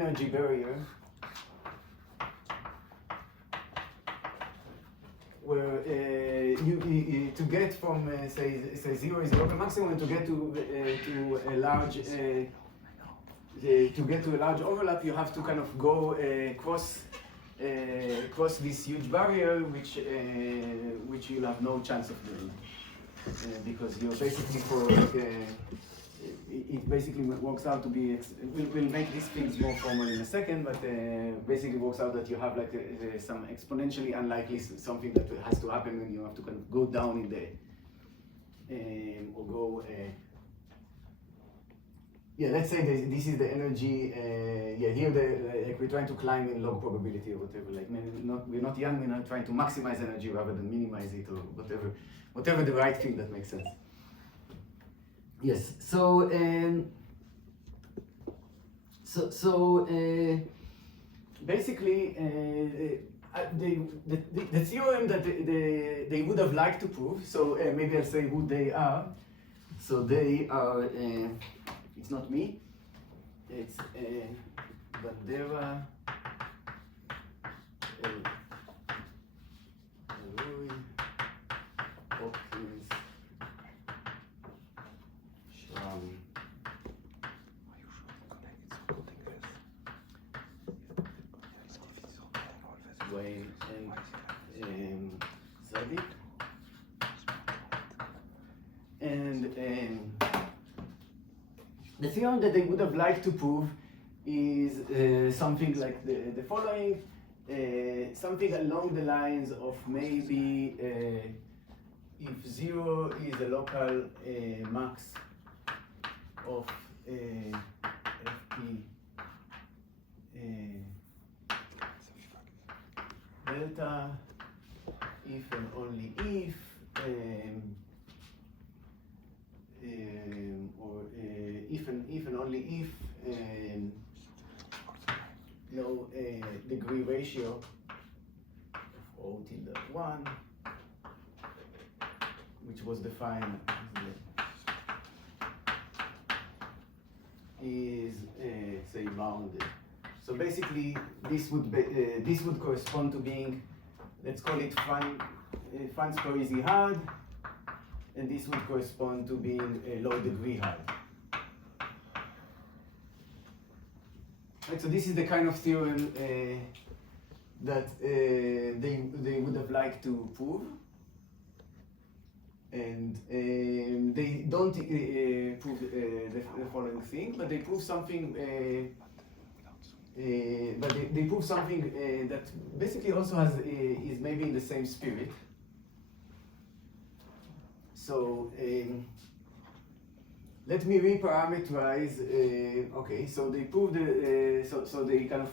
energy barrier where you to get from say 0 is the local maximum, and to get to a large to get to a large overlap, you have to kind of go cross this huge barrier, which you'll have no chance of doing, because you're basically it basically works out to be, we'll make these things more formal in a second, but basically works out that you have like some exponentially unlikely something that has to happen when you have to kind of go down in the, or go, let's say this is the energy, here like we're trying to climb in log probability or whatever, like we're not young, we're not trying to maximize energy rather than minimize it, or whatever the right thing that makes sense. Yes, so basically the theorem that they would have liked to prove, so maybe I'll say who they are. So they are, it's not me, it's Bandera, Roy, Hopkins, Wayne and Zadik. And the theorem that they would have liked to prove is something like the following, something along the lines of maybe if 0 is a local max of FP delta, if and only if, or if and only if no degree ratio of O tilde 1, which was defined is say bounded. So basically, this would correspond to being, let's call it Franz Parisi hard, and this would correspond to being a low degree hard. Right, so this is the kind of theorem that they would have liked to prove, and they don't prove the following thing, but they prove something. But they prove something that basically also has is maybe in the same spirit. So let me reparameterize. Okay, so they prove so they kind of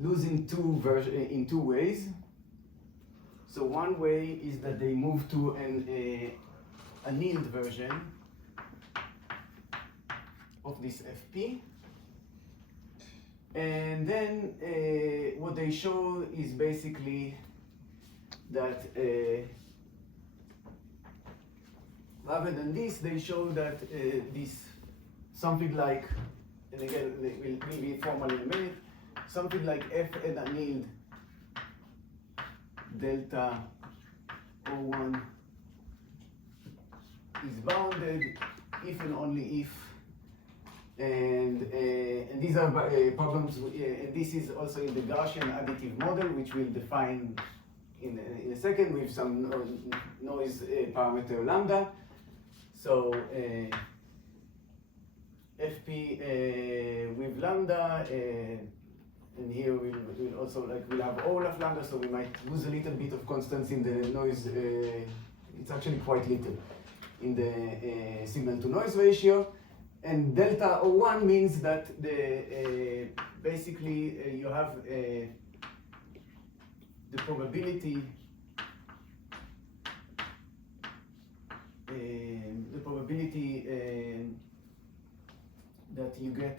lose in two ways. So one way is that they move to an annealed version of this FP. And then what they show is basically that rather than this, they show that this something like, and again will be formal in a minute, something like F and annealed delta O1 is bounded if and only if. And these are problems, and this is also in the Gaussian additive model, which we'll define in a second with some noise parameter lambda. So FP with lambda, and here we'll also we'll have Olaf lambda, so we might lose a little bit of constants in the noise. It's actually quite little in the signal to noise ratio. And delta O1 means that basically you have the probability that you get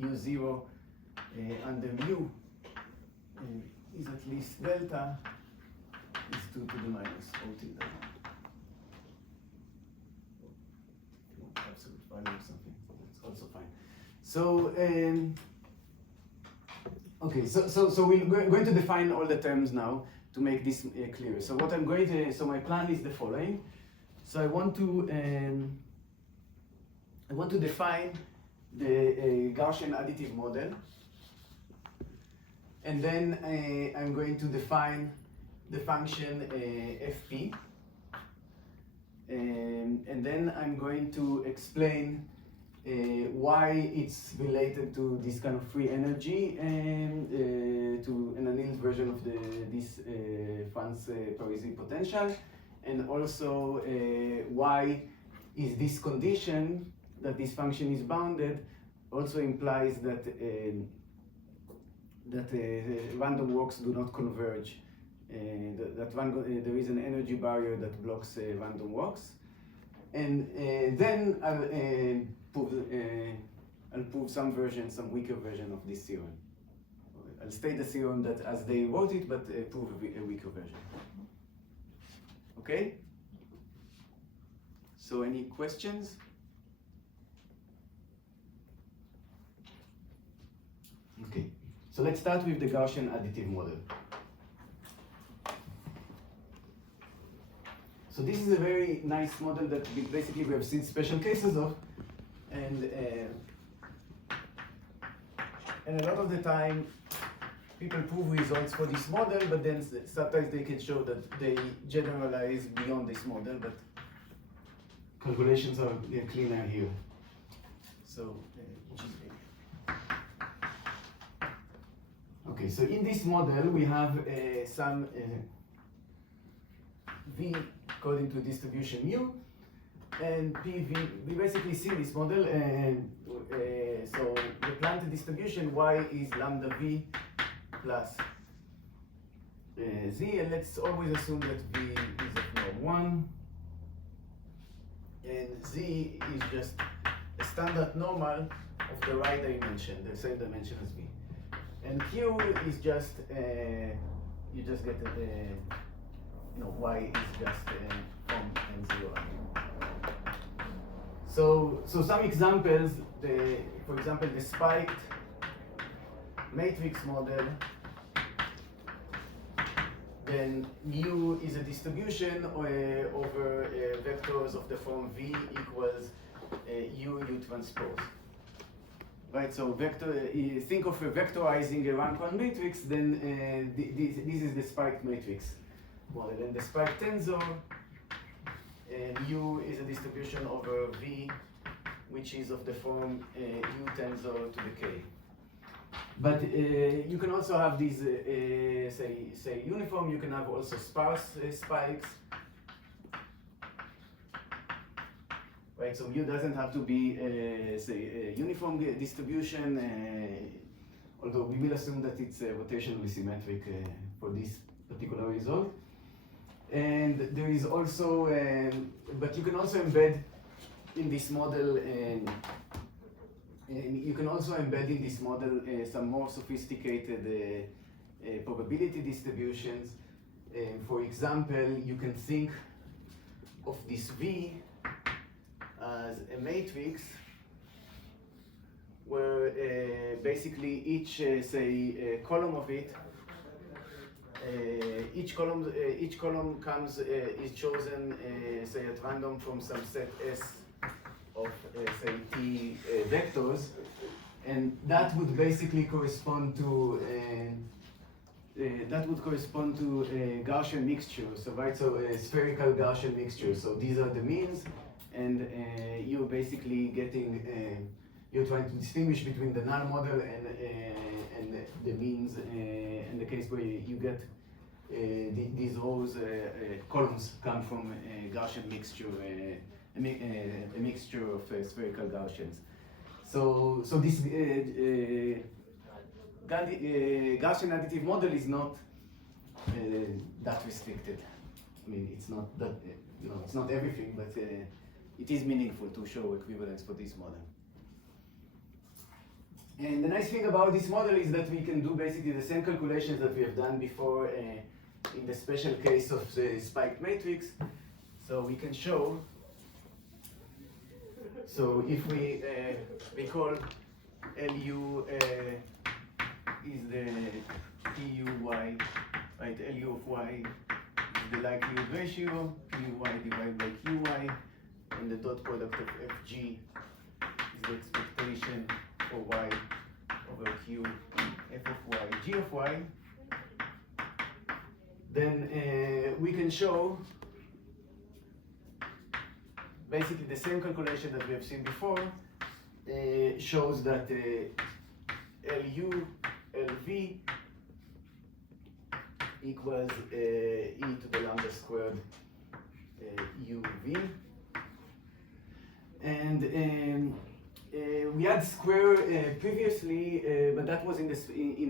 U0 under mu is at least delta is 2 to the minus O tilde 1. Absolute value or something. also fine. So, okay, so we're going to define all the terms now to make this clear. So what I'm going to, so my plan is the following. So I want to define the Gaussian additive model, and then I'm going to define the function fp, and then I'm going to explain why it's related to this kind of free energy and to an annealed version of this Franz Parisi potential, and also why is this condition that this function is bounded also implies that random walks do not converge, there is an energy barrier that blocks random walks, and then I'll prove some weaker version of this theorem. I'll state the theorem that as they wrote it, but prove a weaker version. Okay? So any questions? Okay, so let's start with the Gaussian additive model. So this is a very nice model that basically we have seen special cases of, and a lot of the time people prove results for this model, but then sometimes they can show that they generalize beyond this model, but calculations are cleaner here. So, okay, so in this model we have some V according to distribution mu, and PV, we basically see this model, and so the Planck distribution Y is lambda V plus Z, and let's always assume that V is of norm 1, and Z is just a standard normal of the right dimension, the same dimension as V. And Q is just, you just get Y is just from N0. So some examples, for example, the spiked matrix model, then mu is a distribution over vectors of the form V equals U transpose. Right, so think of vectorizing a rank 1 matrix, then this is the spiked matrix model. And the spiked tensor, U is a distribution over V, which is of the form U tensor to the K. But you can also have these, say uniform, you can have also sparse spikes. Right, so U doesn't have to be, say, a uniform distribution, although we will assume that it's rotationally symmetric for this particular result. And there is also, but you can also embed in this model, and you can also embed in this model some more sophisticated probability distributions. For example, you can think of this V as a matrix where basically each, column of it, each column comes is chosen, say, at random from some set S of, say, T vectors, and that would basically correspond to a Gaussian mixture. So right, so a spherical Gaussian mixture. So these are the means, and you're basically getting, you're trying to distinguish between the null model and the means, in the case where you get these rows, columns come from a Gaussian mixture, a mixture of spherical Gaussians. So this Gaussian additive model is not that restricted. I mean, it's not that, it's not everything, but it is meaningful to show equivalence for this model. And the nice thing about this model is that we can do basically the same calculations that we have done before in the special case of the spiked matrix. So we can show, So if we recall, LU is the PUY, right? LU of Y is the likelihood ratio, PUY divided by QY, and the dot product of FG is the expectation for Y over Q, F of Y, G of Y. Then we can show basically the same calculation that we have seen before, shows that LU, LV equals e to the lambda squared UV. And we had square previously, but that was in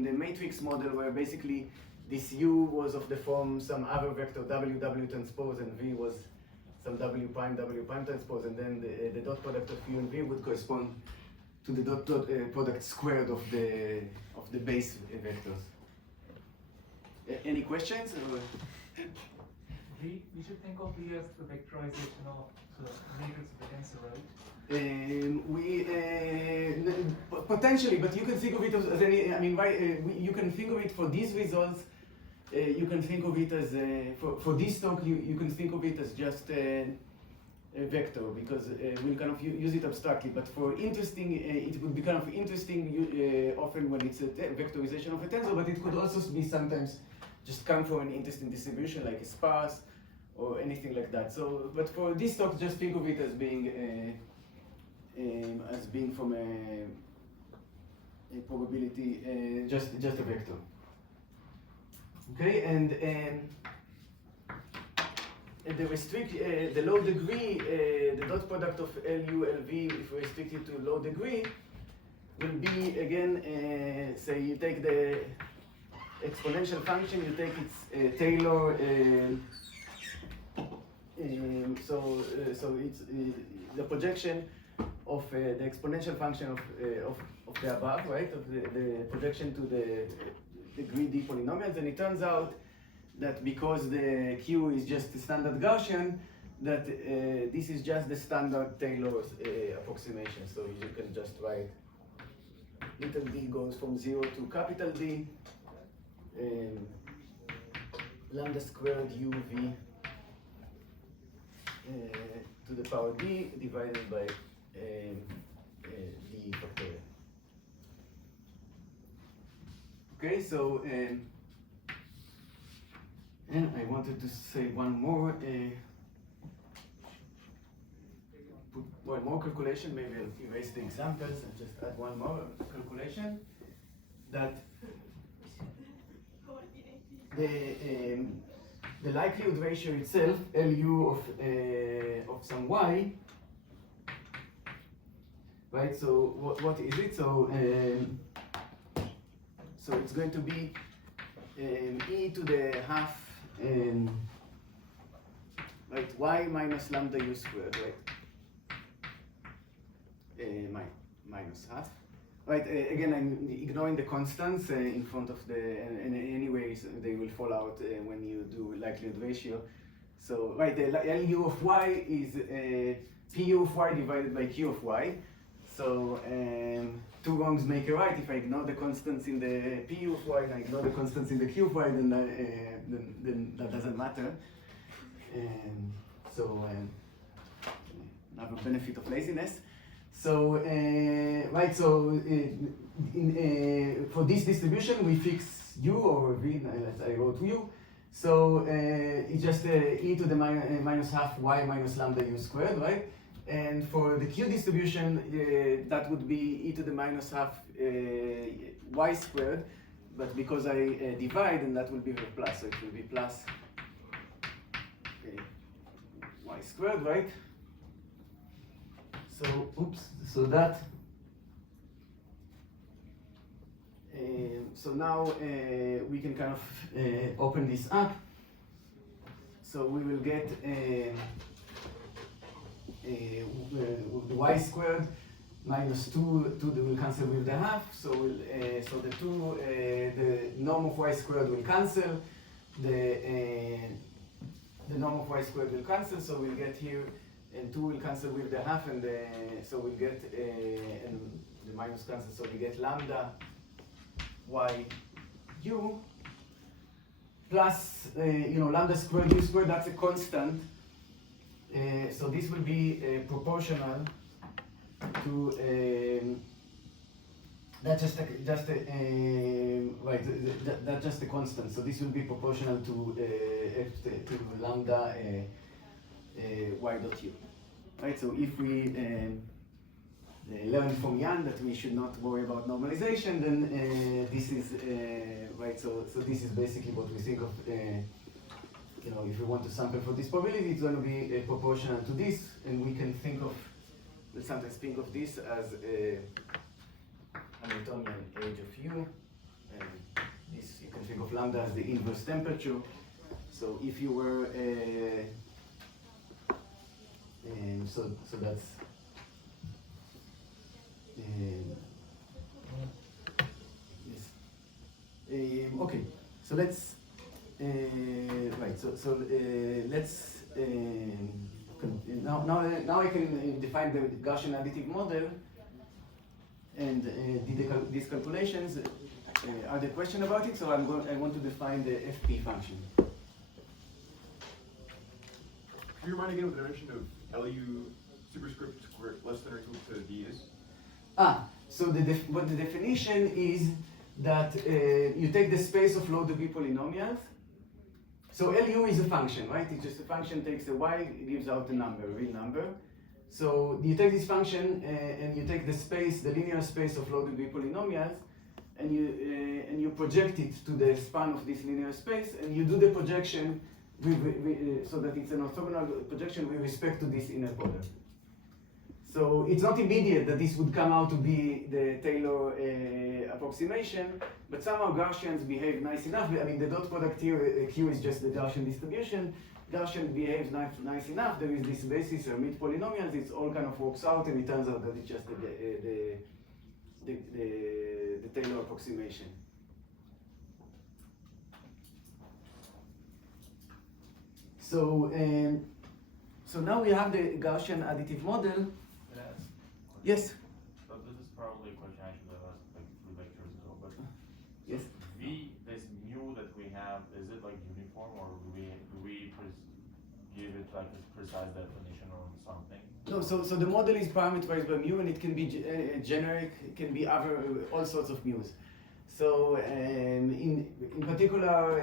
the matrix model where basically this U was of the form some other vector W transpose, and V was some W prime transpose, and then the dot product of U and V would correspond to the dot product squared of the base vectors. Any questions? We should think of V as the vectorization of the matrix of the tensor, right? Potentially, but you can think of it as any. I mean, you can think of it for these results. You can think of it as for this talk. You can think of it as just a vector, because we'll kind of use it abstractly. But for interesting, it would be kind of interesting often when it's a vectorization of a tensor. But it could also be sometimes just come from an interesting distribution like a sparse or anything like that. So, but for this talk, just think of it as being from a probability, just a vector. Okay, and the low degree, the dot product of LU, LV, if we restrict it to low degree, will be again, say you take the exponential function, you take its Taylor, so it's the projection of the exponential function of the above, right? Of the projection to the degree D polynomials, and it turns out that because the Q is just a standard Gaussian, that this is just the standard Taylor approximation. So you can just write little d goes from 0 to capital D, lambda squared UV to the power D divided by D factorial. Okay, so and I wanted to say one more, put one more calculation. Maybe I'll erase the examples and just add one more calculation. That the likelihood ratio itself, LU of some Y, right? So what is it? So so it's going to be e to the half, right? Y minus lambda U squared, right? Minus half. Right, again, I'm ignoring the constants in front of the, and anyways, they will fall out when you do likelihood ratio. So, right, the LU of Y is PU of Y divided by Q of Y. So, two wrongs make a right. If I ignore the constants in the PU of Y and I ignore the constants in the Q of Y, then that doesn't matter. So, another benefit of laziness. So, right, so for this distribution, we fix U over V, I wrote U. So, it's just e to the minus half Y minus lambda U squared, right? And for the Q distribution, that would be e to the minus half Y squared. But because I divide, and that will be the plus, so it will be plus Y squared, right? So, oops, so that, so now we can kind of open this up. So we will get Y squared minus 2 will cancel with the half. So so the norm of Y squared will cancel. The norm of Y squared will cancel, so we'll get here and 2 will cancel with the half, and so we'll get, and the minus cancel, so we get lambda y u plus, lambda squared u squared, that's a constant. So this will be proportional to, that's just a constant. So this will be proportional to lambda y dot u. Right, so if we learn from Jan that we should not worry about normalization, then this is, right, so this is basically what we think of, if we want to sample for this probability, it's going to be proportional to this, and we can think of, let's sometimes think of this as a Hamiltonian age of u, and this, you can think of lambda as the inverse temperature. So if you were, so that's, yes. Okay, so let's, right, so let's, now I can define the Gaussian additive model and did these calculations. Are there questions about it? So I want to define the FP function. Can you remind again what the definition of LU superscript square less than or equal to D is? So what the definition is that you take the space of low degree polynomials. So LU is a function, right? It's just a function, takes a y, gives out a number, a real number. So you take this function and you take the space, the linear space of low degree polynomials, and you project it to the span of this linear space, and you do the projection so that it's an orthogonal projection with respect to this inner product. So it's not immediate that this would come out to be the Taylor approximation, but somehow Gaussians behave nice enough. I mean, the dot product here, Q is just the Gaussian distribution. Gaussian behaves nice enough. There is this basis, Hermite polynomials. It all kind of works out, and it turns out that it's just the Taylor approximation. So now we have the Gaussian additive model. Yes. So this is probably a question I should have asked like 3 lectures ago, but yes. V, this mu that we have, is it like uniform, or do we give it like a precise definition or something? No, so the model is parameterized by mu, and it can be generic, it can be all sorts of mu's. So in particular,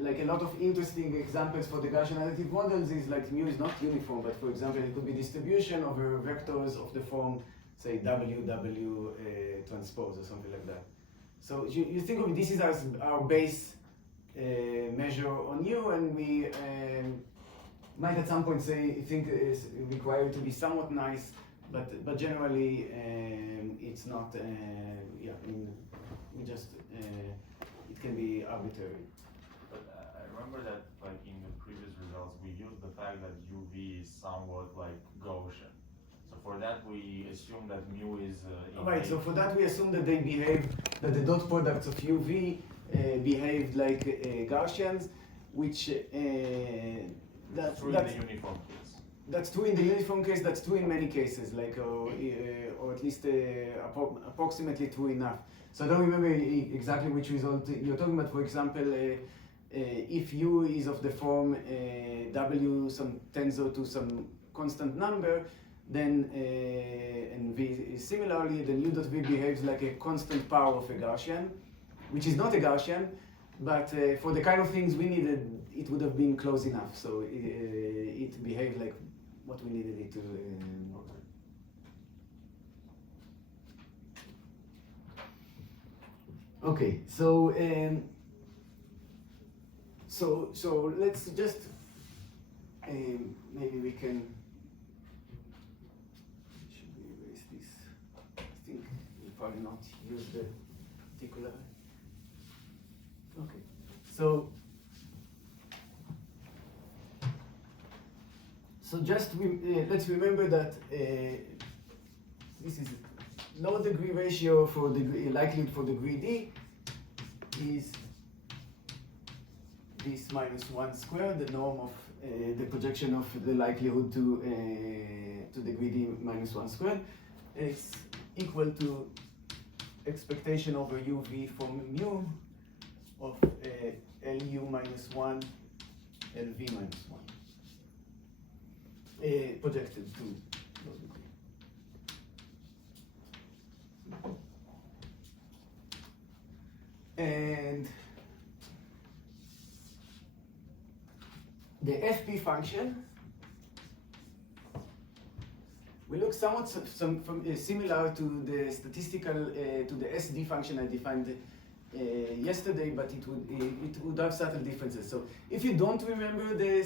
like a lot of interesting examples for the Gaussian additive models is like mu is not uniform, but for example, it could be distribution over vectors of the form, say, W transpose or something like that. So you think of it, this is our base measure on u, and we might at some point think it's required to be somewhat nice, but generally it's not, we just, it can be arbitrary. But I remember that like in the previous results, we used the fact that UV is somewhat like Gaussian. So for that, we assume that mu is right, so for that we assume that they behave, that the dot products of UV behave like Gaussians, which that's true in the uniform case. That's true in the uniform case, that's true in many cases, like, or at least approximately true enough. So I don't remember exactly which result you're talking about. For example, if u is of the form w some tensor to some constant number, then and v is similarly, then u dot v behaves like a constant power of a Gaussian, which is not a Gaussian, but for the kind of things we needed, it would have been close enough. So it behaved like what we needed it to. Okay, so so let's just maybe we can. Should we erase this? I think we'll probably not use the particular. Okay, so just let's remember that this is low degree ratio for degree likelihood for degree d is this minus 1 squared, the norm of the projection of the likelihood to degree d minus 1 squared. It's equal to expectation over uv from mu of lu minus 1 lv minus 1 projected to low degree. And the FP function will look somewhat similar to the statistical to the SD function I defined yesterday, but it would have subtle differences. So if you don't remember the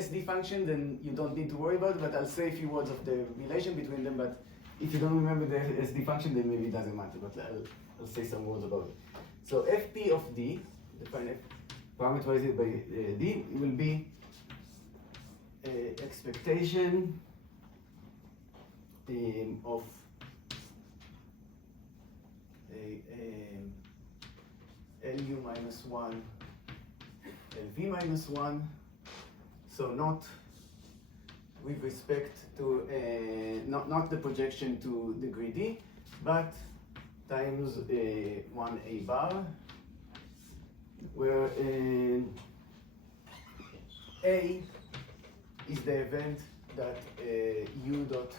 SD function, then you don't need to worry about it. But I'll say a few words of the relation between them. But if you don't remember the SD function, then maybe it doesn't matter. But I'll say some words about it. So FP of D, define it, parameterize it by D, will be expectation of LU minus 1, LV minus 1, so not with respect to, not the projection to degree D, but times 1A bar, where A is the event that U dot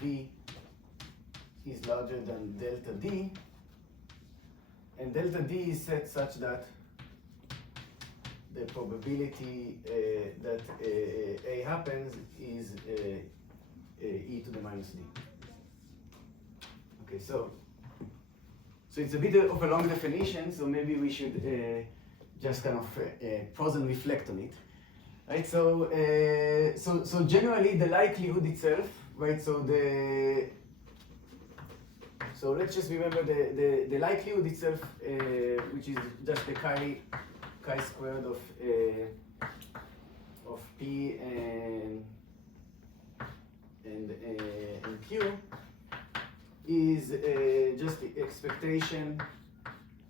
V is larger than delta D, and delta D is set such that the probability that A happens is e to the minus D. Okay, so it's a bit of a long definition, so maybe we should just kind of pause and reflect on it. Right, so generally the likelihood itself, right? So let's just remember the likelihood itself, which is just the chi squared of P and Q, is just the expectation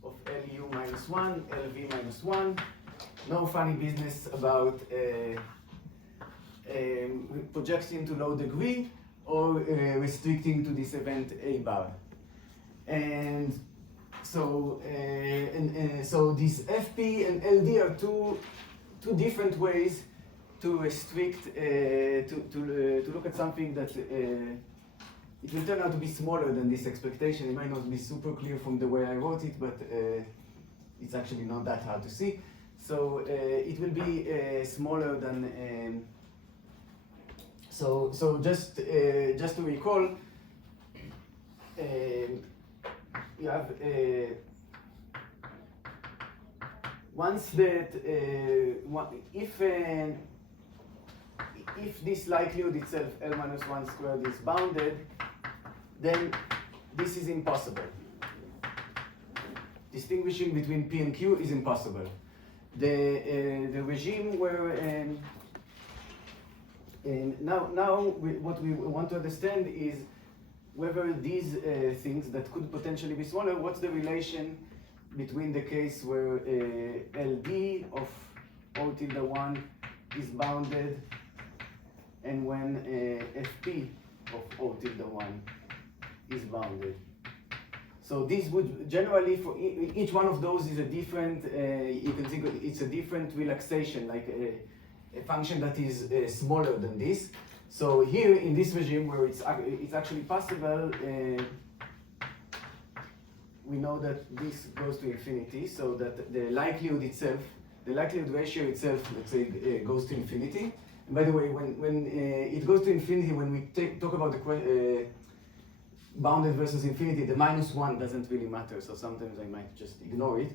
of LU minus 1, LV minus 1. No funny business about projecting to low degree or restricting to this event A bar. And so so these FP and LD are two different ways to restrict to look at something that it will turn out to be smaller than this expectation. It might not be super clear from the way I wrote it, but it's actually not that hard to see. So it will be smaller than. So just to recall, you have once that if this likelihood itself L minus 1 squared is bounded, then this is impossible. Distinguishing between P and Q is impossible. The regime where now what we want to understand is whether these things that could potentially be smaller, what's the relation between the case where LD of O tilde 1 is bounded and when FP of O tilde 1 is bounded. So this would generally, for each one of those is a different, you can think it's a different relaxation, like a function that is smaller than this. So here in this regime where it's actually possible, we know that this goes to infinity, so that the likelihood itself, the likelihood ratio itself, let's say, goes to infinity. And by the way, when it goes to infinity, when we talk about the bounded versus infinity, the minus 1 doesn't really matter, so sometimes I might just ignore it,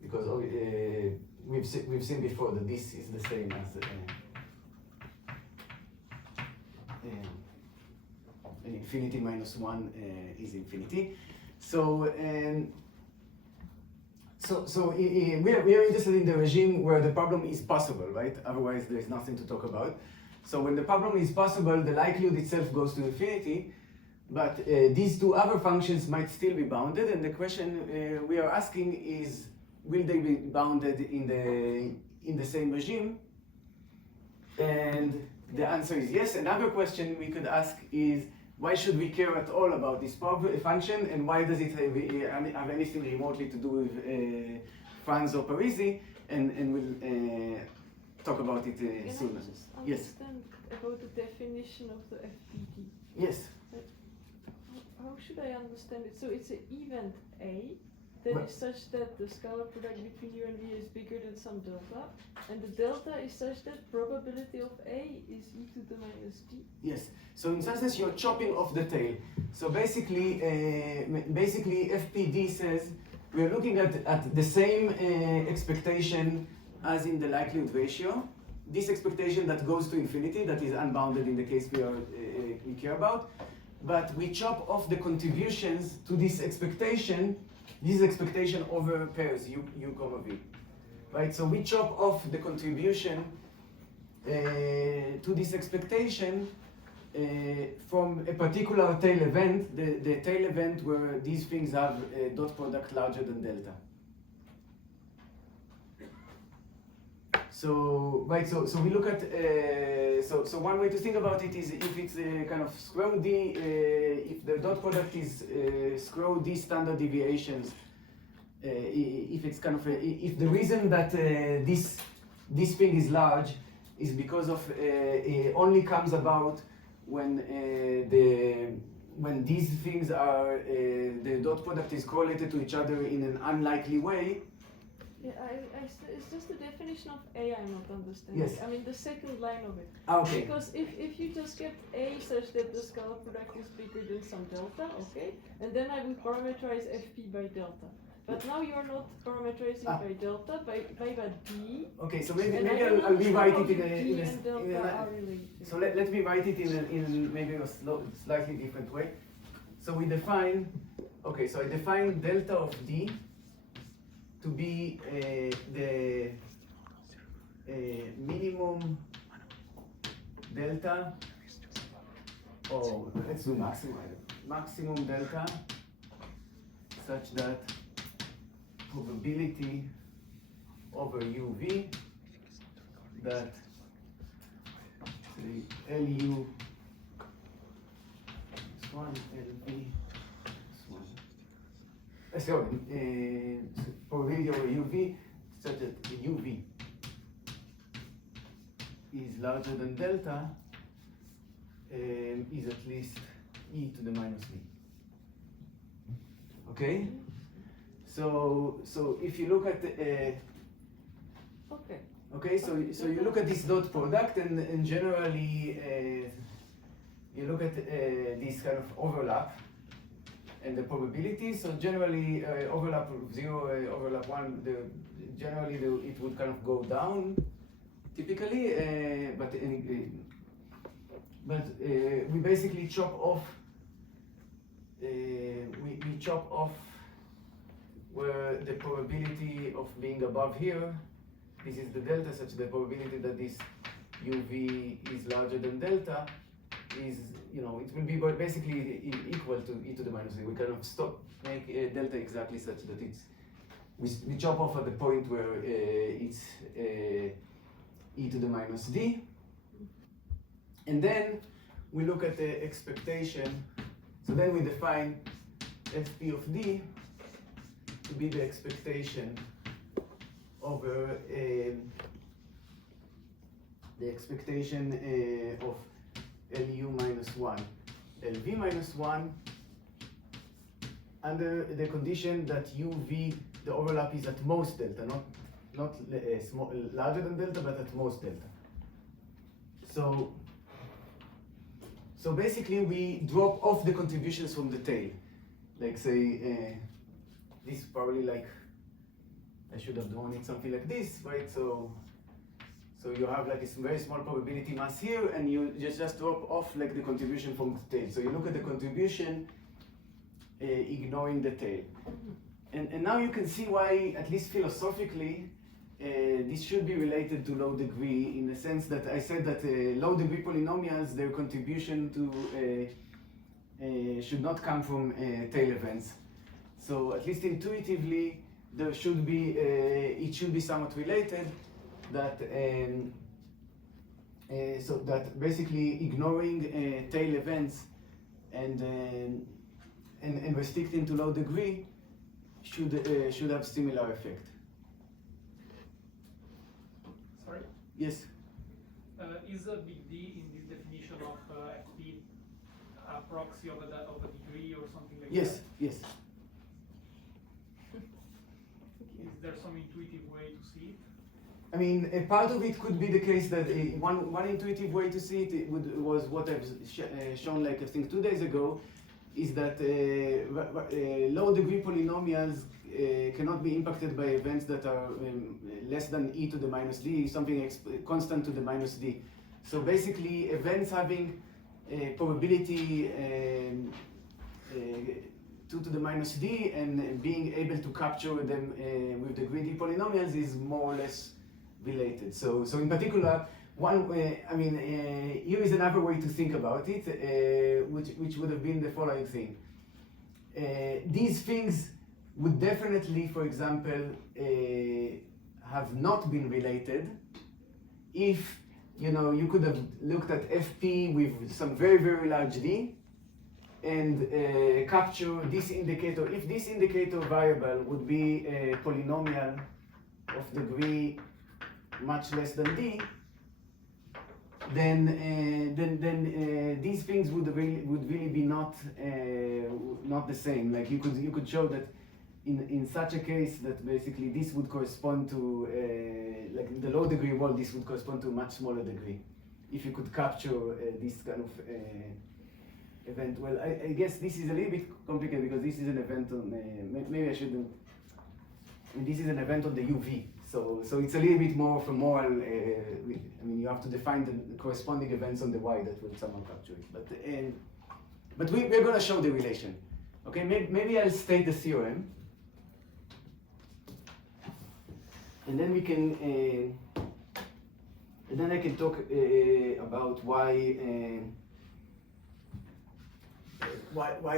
because we've seen before that this is the same as an infinity minus 1 is infinity. So we are interested in the regime where the problem is possible, right? Otherwise, there's nothing to talk about. So when the problem is possible, the likelihood itself goes to infinity, but these two other functions might still be bounded, and the question we are asking is, will they be bounded in the same regime? And the answer is yes. Another question we could ask is, why should we care at all about this function, and why does it have anything remotely to do with Franz or Parisi? And we'll talk about it Can soon. I just Yes. understand about the definition of the FPD? Yes. How should I understand it? So it's an event A that But- is such that the scalar product between U and V is bigger than some delta, and the delta is such that probability of A is e to the minus d. Yes. So in some sense, you're chopping off the tail. So basically, FPD says we're looking at the same expectation as in the likelihood ratio. This expectation that goes to infinity, that is unbounded in the case we care about. But we chop off the contributions to this expectation over pairs U, V. Right? So we chop off the contribution to this expectation from a particular tail event, the tail event where these things have a dot product larger than delta. So, right, so we look at, so one way to think about it is if it's a kind of square D, if the dot product is square D standard deviations, if it's kind of, if the reason that this thing is large is because of, it only comes about when when these things are, the dot product is correlated to each other in an unlikely way. Yeah, it's just the definition of A I'm not understanding. Yes. I mean the second line of it. Okay. Because if you just kept A such that the scalar product is bigger than some delta, okay, and then I would parameterize FP by delta. But now you're not parameterizing by delta, by D. Okay, so maybe And I maybe don't I'll rewrite it understand in how a, D and delta are related. so let me write it in maybe a slightly different way. So we define, okay, so I define delta of D to be the minimum delta, or let's do maximum delta, such that probability over UV that say LU is 1, LV is 1. Sorry, probability over UV such that UV is larger than delta is at least e to the minus v. Okay? So if you look at Okay. okay, so you look at this dot product, and generally you look at this kind of overlap and the probability. So generally overlap 0, overlap 1, it would kind of go down typically, but we basically chop off. We chop off where the probability of being above here, this is the delta, such the probability that this UV is larger than delta is, it will be basically equal to e to the minus v. We kind of make delta exactly such that we chop off at the point where it's e to the minus d. And then we look at the expectation. So then we define fp of d to be the expectation over the expectation of LU minus 1, LV minus 1, under the condition that UV, the overlap is at most delta, not larger than delta, but at most delta. So basically we drop off the contributions from the tail. Like say, this is probably like, I should have drawn it something like this, right? So you have like a very small probability mass here, and you just drop off like the contribution from the tail. So you look at the contribution, ignoring the tail. And now you can see why, at least philosophically, this should be related to low degree, in the sense that I said that low degree polynomials, their contribution to should not come from tail events. So at least intuitively, there should be it should be somewhat related. That So that basically ignoring tail events and restricting to low degree should have similar effect. Sorry? Yes. Is a big D in this definition of FP a proxy of a degree or something like Yes. that? Yes. Is there some intuitive way to see it? I mean, a part of it could be the case that one intuitive way to see it was what I've shown, like I think 2 days ago, is that low degree polynomials cannot be impacted by events that are less than e to the minus d, something constant to the minus d. So basically, events having probability 2 to the minus d and being able to capture them with the greedy polynomials is more or less related. So in particular, one way, I mean, here is another way to think about it, which would have been the following thing. These things would definitely, for example, have not been related if, you know, you could have looked at FP with some very, very large D and capture this indicator. If this indicator variable would be a polynomial of degree much less than D, then these things would really be not the same. Like you could show that in such a case that basically this would correspond to like the low degree wall, this would correspond to a much smaller degree if you could capture this kind of event. Well, I guess this is a little bit complicated because this is an event on maybe I shouldn't. I mean, this is an event on the UV. So it's a little bit more of a moral, I mean, you have to define the corresponding events on the Y that will somehow capture it. But we're going to show the relation. Okay, maybe I'll state the theorem. And then we can, and then I can talk about why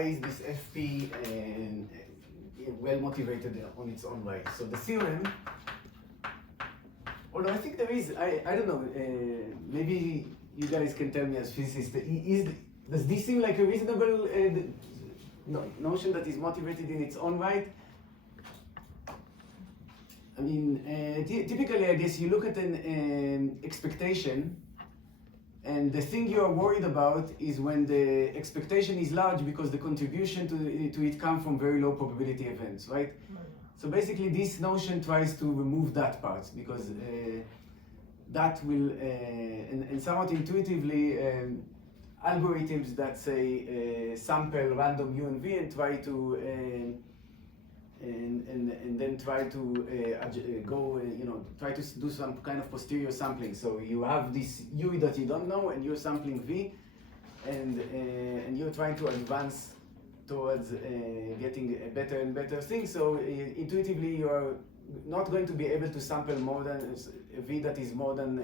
is this FP well motivated on its own way. So the theorem, although I think there is, I don't know, maybe you guys can tell me as physicists, does this seem like a reasonable notion that is motivated in its own right? I mean, typically I guess you look at an expectation, and the thing you are worried about is when the expectation is large because the contribution to it comes from very low probability events, right? So basically this notion tries to remove that part because that will, and somewhat intuitively, algorithms that say sample random u and v and try to, and then try to go, you know, try to do some kind of posterior sampling. So you have this u that you don't know and you're sampling v, and you're trying to advance towards getting a better and better thing. So intuitively you are not going to be able to sample more than a v that is more than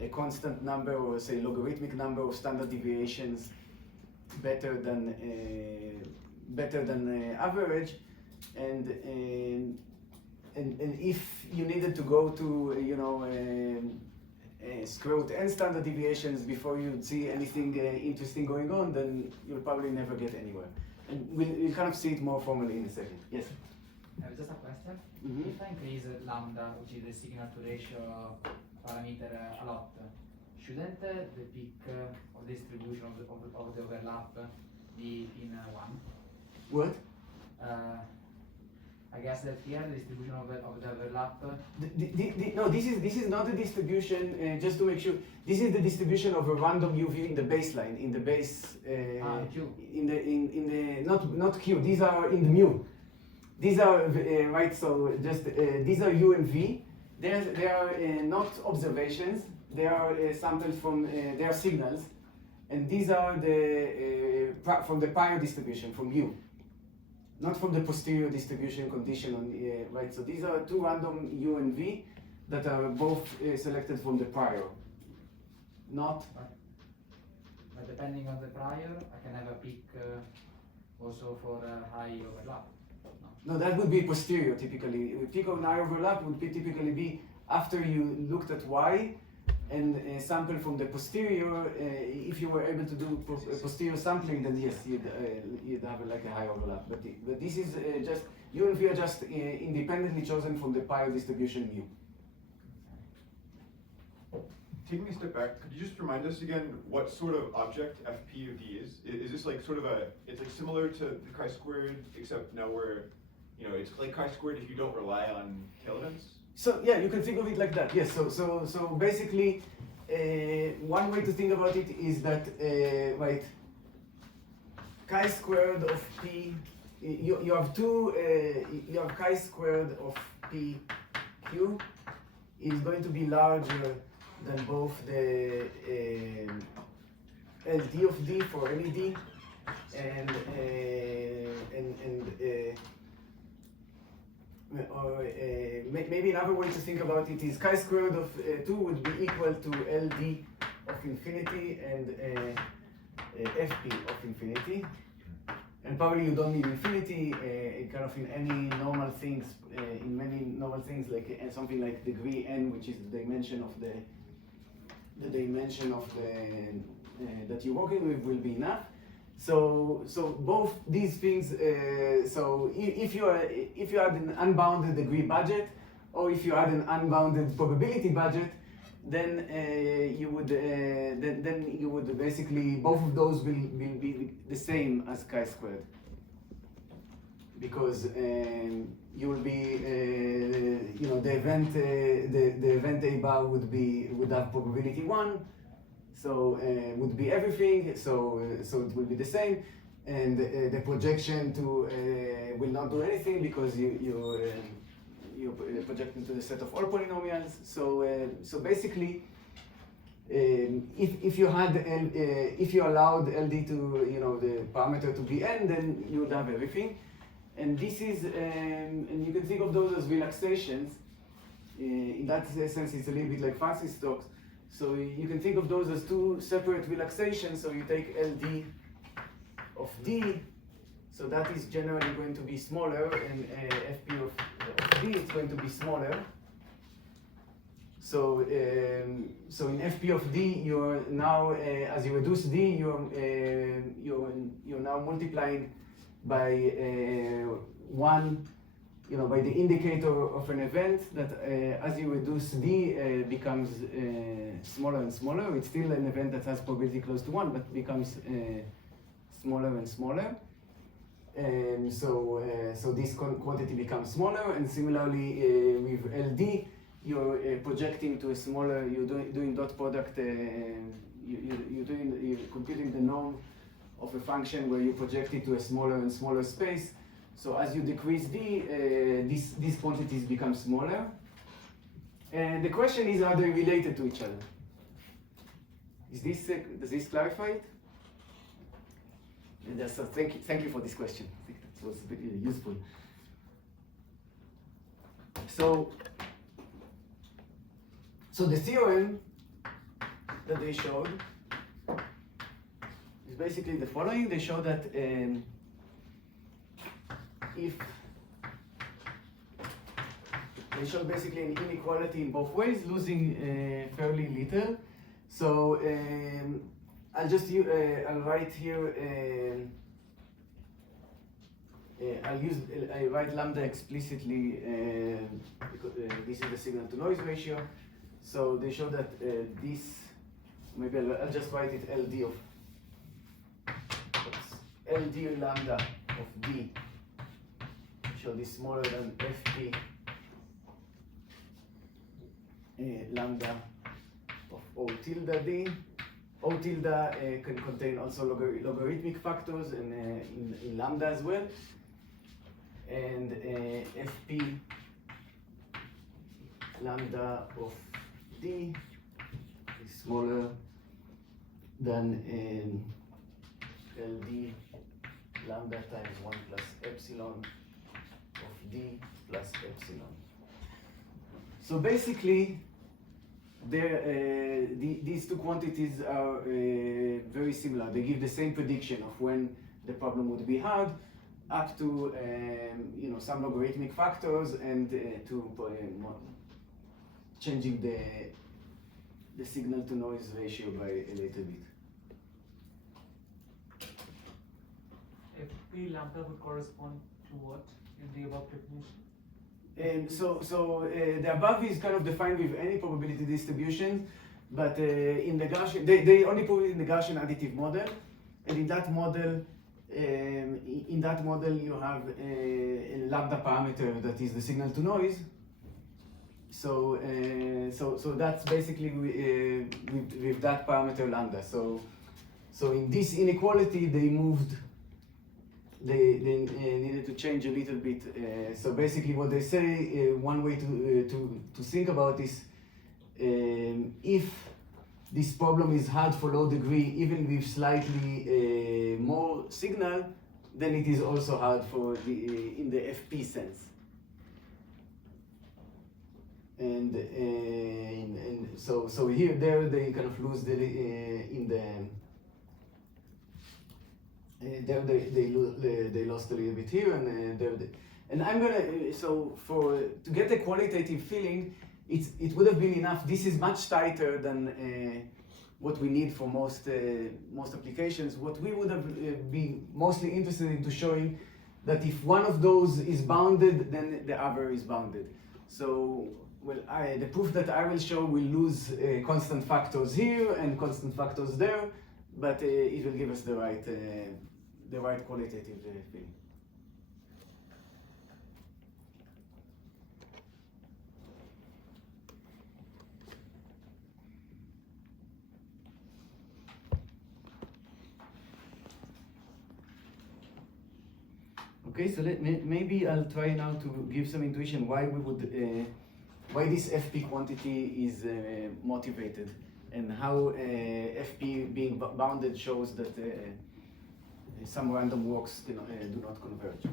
a constant number or say logarithmic number of standard deviations better than average. And if you needed to go to square root n standard deviations before you see anything interesting going on, then you'll probably never get anywhere. And we'll kind of see it more formally in a second. Yes? Just a question. Mm-hmm. If I increase lambda, which is the signal to ratio parameter a lot, shouldn't the peak of the distribution of the overlap be in 1? What? I guess that here the distribution of the overlap. No, this is not the distribution. Just to make sure, this is the distribution of a random UV in the baseline, in the base. Q. In the not Q. These are in the mu. These are right. So just these are U and V. They are not observations. They are samples from. They are signals, and these are the from the prior distribution from U. Not from the posterior distribution condition on right. So these are two random U and V that are both selected from the prior. Not. But depending on the prior, I can have a peak also for high overlap. No, that would be posterior typically. Peak of high overlap would typically be after you looked at Y and sample from the posterior. If you were able to do posterior sampling, then yes, you'd have like a high overlap. But this is just U and V are just independently chosen from the pi distribution mu. Taking a step back, could you just remind us again what sort of object FP of D is? Is this like sort of it's like similar to the chi-squared, except now we're, it's like chi-squared if you don't rely on tail events? So yeah, you can think of it like that. Yes. So basically, one way to think about it is that right, chi-squared of P. You have two. You have chi-squared of P Q is going to be larger than both the LD of D for any D and maybe another way to think about it is chi-squared of 2 would be equal to LD of infinity and FP of infinity. And probably you don't need infinity, kind of in any normal things, in many normal things, like something like degree n, which is the dimension of the that you're working with will be enough. So both these things. So if you had an unbounded degree budget, or if you had an unbounded probability budget, then you would basically both of those will be the same as chi-squared, because you will be the event A bar would have probability 1, so would be everything, so it will be the same, and the projection will not do anything because you project into the set of all polynomials. So basically, if you allowed LD to the parameter to be n, then you would have everything. And this is and you can think of those as relaxations. In that sense, it's a little bit like fancy stocks. So you can think of those as two separate relaxations. So you take LD of D. So that is generally going to be smaller, and FP of D is going to be smaller. So in FP of D, you're now as you reduce D, you're now multiplying by 1, by the indicator of an event that as you reduce D becomes smaller and smaller. It's still an event that has probability close to 1, but becomes smaller and smaller. So this quantity becomes smaller, and similarly with LD, you're projecting to a smaller. You're doing dot product. You're computing the norm of a function where you project it to a smaller and smaller space. So as you decrease D, these quantities become smaller. And the question is, are they related to each other? Does this clarify it? And so thank you for this question. I think that was really useful. So the theorem that they showed is basically the following. They show that if they show basically an inequality in both ways, losing fairly little. So I'll just I'll write here. I write lambda explicitly because this is the signal to noise ratio. So they show that this, maybe I'll just write it LD of LD lambda of D. Show this smaller than FP lambda of O tilde D. O tilde can contain also logarithmic factors and in lambda as well. And FP lambda of D is smaller than LD lambda times 1 plus epsilon of D plus epsilon. So basically, these two quantities are very similar. They give the same prediction of when the problem would be hard, up to some logarithmic factors, and to changing the signal to noise ratio by a little bit. FP lambda would correspond to what in the above definition? The above is kind of defined with any probability distribution, but in the Gaussian, they only put it in the Gaussian additive model, and in that model, you have a lambda parameter that is the signal to noise. So that's basically with that parameter lambda. So in this inequality, they needed to change a little bit. So basically what they say, one way to think about is, if this problem is hard for low degree, even with slightly more signal, then it is also hard for in the FP sense. And so here, there they kind of lose there they lost a little bit here, and I'm gonna to get a qualitative feeling, it would have been enough. This is much tighter than what we need for most applications. What we would have been mostly interested in showing that if one of those is bounded, then the other is bounded. So the proof that I will show will lose constant factors here and constant factors there, but it will give us the right qualitative feeling. Okay, so maybe I'll try now to give some intuition why we would why this FP quantity is motivated, and how FP being bounded shows that some random walks do not converge.